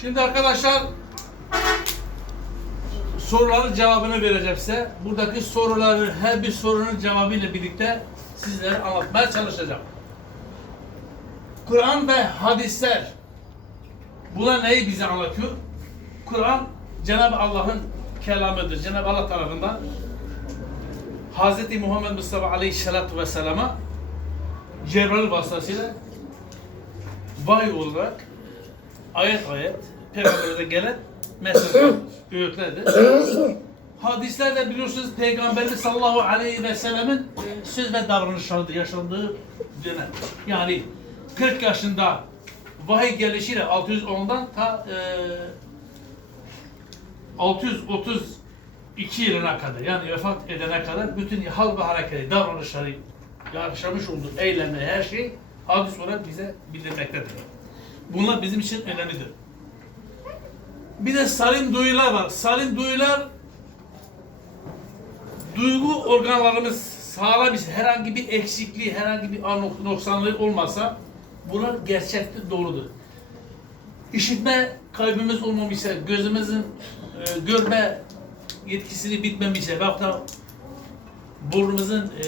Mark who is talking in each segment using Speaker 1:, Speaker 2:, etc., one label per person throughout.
Speaker 1: Şimdi arkadaşlar soruların cevabını vereceğim size. Buradaki soruları her bir sorunun cevabıyla birlikte sizlere anlatmaya çalışacağım. Kur'an ve hadisler bunlar neyi bize anlatıyor? Kur'an Cenab-ı Allah'ın kelamıdır. Cenab-ı Allah tarafından Hz. Muhammed Mustafa Aleyhisselatü Vesselam'a Cebrail vasıtasıyla vahiy olarak ayet ayet peygamberimize gelen mesajlar, öğütlerdir. Hadislerde biliyorsunuz Peygamberimiz sallallahu aleyhi ve sellemin e, söz ve davranışlarıdır yaşandığı dönem. Yani 40 yaşında vahiy gelişiyle 610'dan ta e, 632 yılına kadar yani vefat edene kadar bütün hal ve hareketi, davranışları, yaşamış olduğu eylemleri, her şey hadis olarak bize bildirmektedir. Bunlar bizim için önemlidir. Bir de salim duyular var. Salim duyular duygu organlarımız sağlam ise herhangi bir eksikliği, herhangi bir nok- noksanlığı olmasa bunlar gerçektir, doğrudur. İşitme kaybımız olmamışsa, gözümüzün e, görme yetkisini bitmemişse veyahut da burnumuzun e,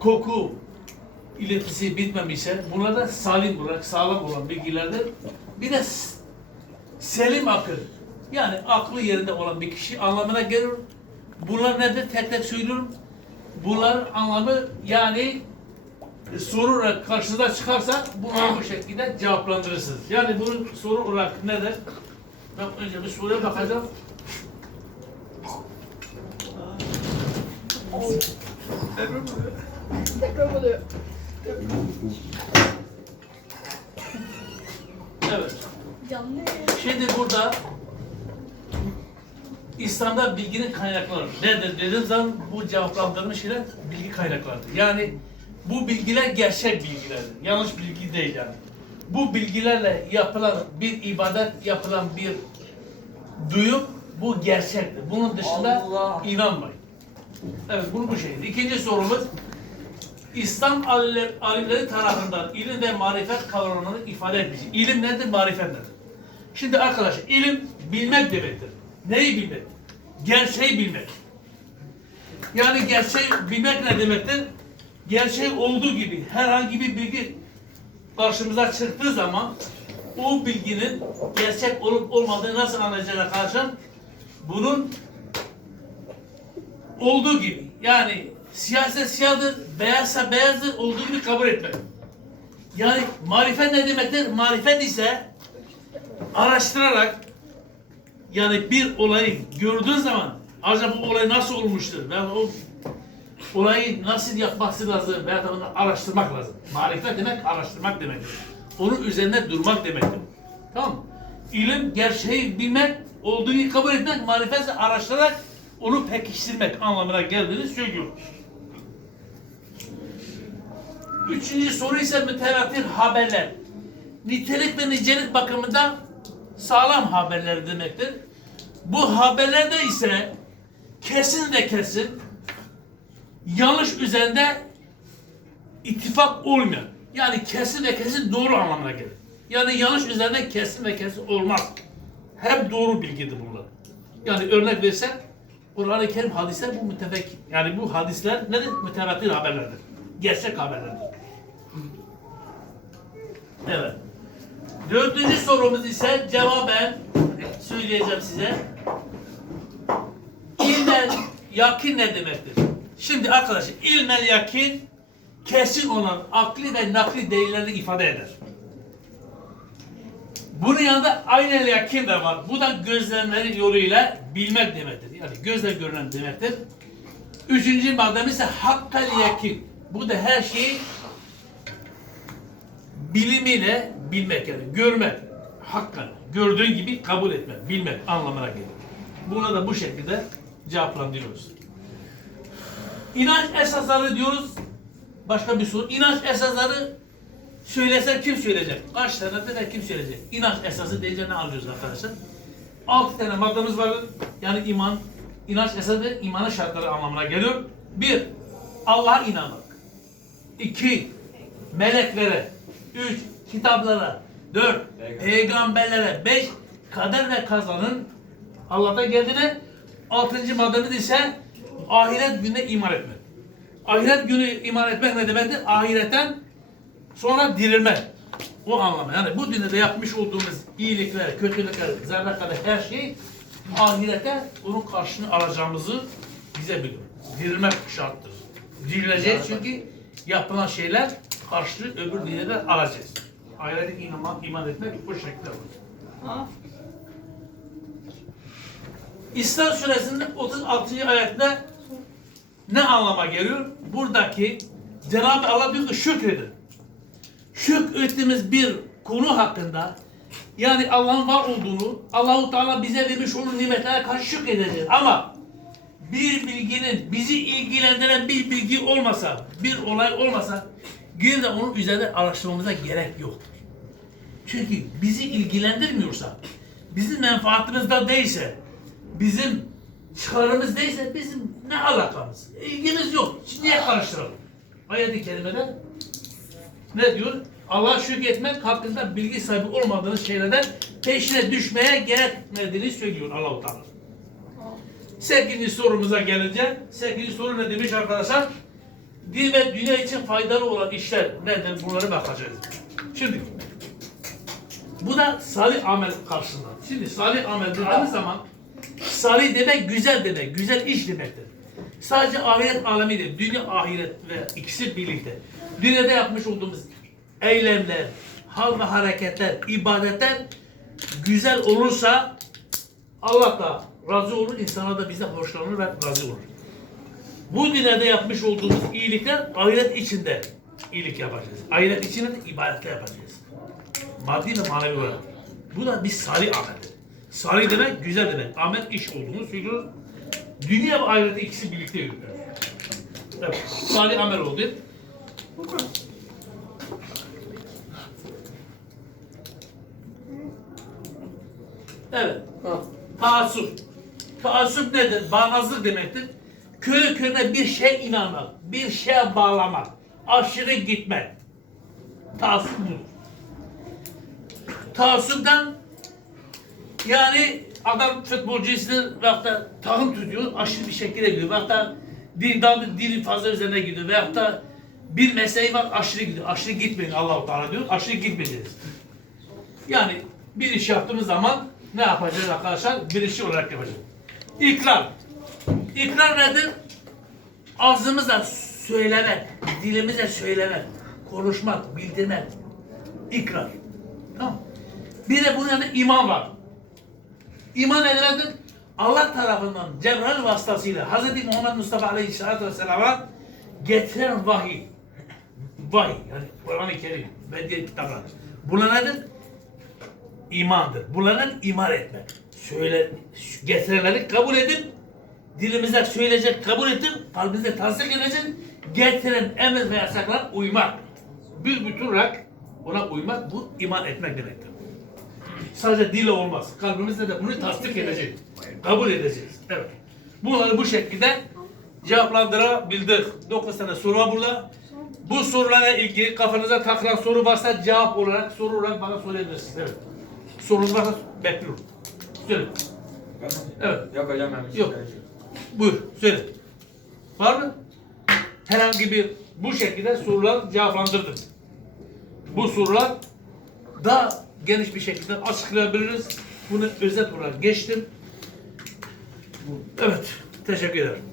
Speaker 1: koku iletisi bitmemişse bunlar da salim olarak sağlam olan bilgilerdir. Bir de selim akıl yani aklı yerinde olan bir kişi anlamına gelir. Bunlar nedir? Tek tek söylüyorum. Bunların anlamı yani e, soru olarak karşınıza çıkarsa bunları bu şekilde cevaplandırırsınız. Yani bunun soru olarak nedir? Ben önce bir soruya bakacağım.
Speaker 2: Tekrar oluyor.
Speaker 1: Evet. Şimdi burada İslam'da bilginin kaynakları nedir dediğim zaman bu cevaplandırmış şeyler bilgi kaynaklarıdır. Yani bu bilgiler gerçek bilgilerdir. Yanlış bilgi değil yani. Bu bilgilerle yapılan bir ibadet, yapılan bir duyum bu gerçektir. Bunun dışında
Speaker 3: Allah.
Speaker 1: inanmayın. Evet bunu bu şekilde. İkinci sorumuz İslam alim- alimleri tarafından ilim ve marifet kavramını ifade etmiş. İlim nedir, marifet nedir? Şimdi arkadaşlar ilim bilmek demektir. Neyi bilmek? Gerçeği bilmek. Yani gerçeği bilmek ne demektir? Gerçeği olduğu gibi herhangi bir bilgi karşımıza çıktığı zaman o bilginin gerçek olup olmadığını nasıl anlayacağız arkadaşlar? Bunun olduğu gibi yani siyahsa siyahdır, beyazsa beyazdır olduğu gibi kabul etmek. Yani marifet ne demektir? Marifet ise araştırarak yani bir olayı gördüğün zaman acaba bu olay nasıl olmuştur? Ben o olayı nasıl yapması lazım veya da araştırmak lazım. Marifet demek araştırmak demektir. Onun üzerine durmak demektir. Tamam mı? İlim gerçeği bilmek, olduğu gibi kabul etmek, marifet ise araştırarak onu pekiştirmek anlamına geldiğini söylüyor. Üçüncü soru ise mütevatir haberler. Nitelik ve nicelik bakımından sağlam haberler demektir. Bu haberlerde ise kesin de kesin yanlış üzerinde ittifak olmayan yani kesin ve kesin doğru anlamına gelir. Yani yanlış üzerine kesin ve kesin olmaz. Hep doğru bilgidir bunlar. Yani örnek versek Kur'an-ı Kerim hadisler bu mütefek yani bu hadisler nedir? Mütevatir haberlerdir. Gerçek haberlerdir. Evet. Dördüncü sorumuz ise cevaben söyleyeceğim size. İlmel yakin ne demektir? Şimdi arkadaşlar ilmel yakin kesin olan akli ve nakli delillerini ifade eder. Bunun yanında aynel yakin de var. Bu da gözlemleri yoluyla bilmek demektir. Yani gözle görünen demektir. Üçüncü maddem ise hakkal yakin. Bu da her şeyi bilimiyle bilmek yani görmek, hakkan, gördüğün gibi kabul etmek, bilmek anlamına gelir. Buna da bu şekilde cevaplandırıyoruz. İnanç esasları diyoruz. Başka bir soru. İnanç esasları söylesen kim söyleyecek? Kaç tanedir ve kim söyleyecek? İnanç esası deyince ne anlıyoruz arkadaşlar? Altı tane maddemiz var. Yani iman, inanç esası imanın şartları anlamına geliyor. Bir, Allah'a inanmak. İki, meleklere. Üç, kitaplara. Dört, peygamberlere. Beş, kader ve kazanın Allah'tan geldiğine. Altıncı maddemiz ise ahiret gününe iman etmek. Ahiret günü iman etmek ne demektir? Ahiretten sonra dirilme. O anlamda. Yani bu dünyada yapmış olduğumuz iyilikler, kötülükler, zerre kadar her şey ahirete onun karşını alacağımızı bize biliyor. Dirilmek şarttır. Dirileceğiz çünkü yapılan şeyler karşılığı öbür dünyada alacağız. Ahirete iman, iman etmek bu şekilde olur. İslam suresinin 36. ayette ne anlama geliyor? Buradaki Cenab-ı Allah diyor ki şükredin. Şükrettiğimiz bir konu hakkında yani Allah'ın var olduğunu, Allahu Teala bize vermiş olduğu nimetlere karşı şükredeceğiz. Ama bir bilginin bizi ilgilendiren bir bilgi olmasa, bir olay olmasa bir de onun üzerinde araştırmamıza gerek yoktur. Çünkü bizi ilgilendirmiyorsa, bizim menfaatimizde değilse, bizim çıkarımız değilse bizim ne alakamız? İlgimiz yok. Şimdi niye karıştıralım? Ayet-i kerimede ne diyor? Allah şükretmek hakkında bilgi sahibi olmadığınız şeylerden peşine düşmeye gerekmediğini söylüyor Allah-u Teala. Sekizinci sorumuza gelince, sekizinci soru ne demiş arkadaşlar? Din ve dünya için faydalı olan işler nedir? Bunları bakacağız. Şimdi, bu da salih amel karşısında. Şimdi salih amel dediğimiz zaman, salih demek güzel demek, güzel iş demektir. Sadece ahiret alemi değil, dünya ahiret ve ikisi birlikte. Dünyada yapmış olduğumuz eylemler, hal ve hareketler, ibadetler güzel olursa Allah da razı olur, insana da bize hoşlanır ve razı olur. Bu dünyada yapmış olduğumuz iyilikler ahiret içinde iyilik yapacağız. Ahiret içinde de ibadetler yapacağız. Maddi ve manevi olarak. Bu da bir salih ameldir. Salih demek güzel demek. Amel iş olduğunu söylüyor. Dünya ve ahiret ikisi birlikte yürüyor. Evet. Salih amel oldu. Evet. Taassup. Taassup nedir? Bağnazlık demektir. Körü körüne bir şey inanmak, bir şeye bağlamak, aşırı gitmek. Taassup budur. Taassuptan yani adam futbolcusunu veyahut da takım tutuyor, aşırı bir şekilde gidiyor. Veyahut da dindan dili fazla üzerine gidiyor. Veyahut da bir mesleği var aşırı gidiyor. Aşırı gitmeyin Allah-u Teala diyor. Aşırı gitmeyeceğiz. Yani bir iş yaptığımız zaman ne yapacağız arkadaşlar? Bilinçli olarak yapacağız. İkrar. İkrar nedir? Ağzımızla söylemek, dilimize söylemek, konuşmak, bildirmek. İkrar. Tamam. Bir de bunun yanında iman var. İman ne demektir? Allah tarafından Cebrail vasıtasıyla Hz. Muhammed Mustafa Aleyhisselatü Vesselam'a getiren vahiy. Vahiy yani Kur'an-ı Kerim ve diğer kitaplar. Bunlar nedir? imandır. Bunların iman etmek. Söyle, getirenleri kabul edip dilimize söyleyecek, kabul edip kalbimize tasdik edecek, getiren emir ve yasaklara uymak. Bir bütün olarak ona uymak bu iman etmek demektir. Sadece dille olmaz. Kalbimizle de bunu tasdik edecek. Kabul edeceğiz. Evet. Bunları bu şekilde cevaplandırabildik. 9 tane soru var burada. Bu sorularla ilgili kafanıza takılan soru varsa cevap olarak, soru olarak bana sorabilirsiniz. Evet. Sorun varsa bekliyorum. Söyle. Evet.
Speaker 2: Yok hocam ben şey
Speaker 1: Yok. Buyur. Söyle. Var mı? Herhangi bir bu şekilde sorular cevaplandırdım. Bu sorular daha geniş bir şekilde açıklayabiliriz. Bunu özet olarak geçtim. Evet. Teşekkür ederim.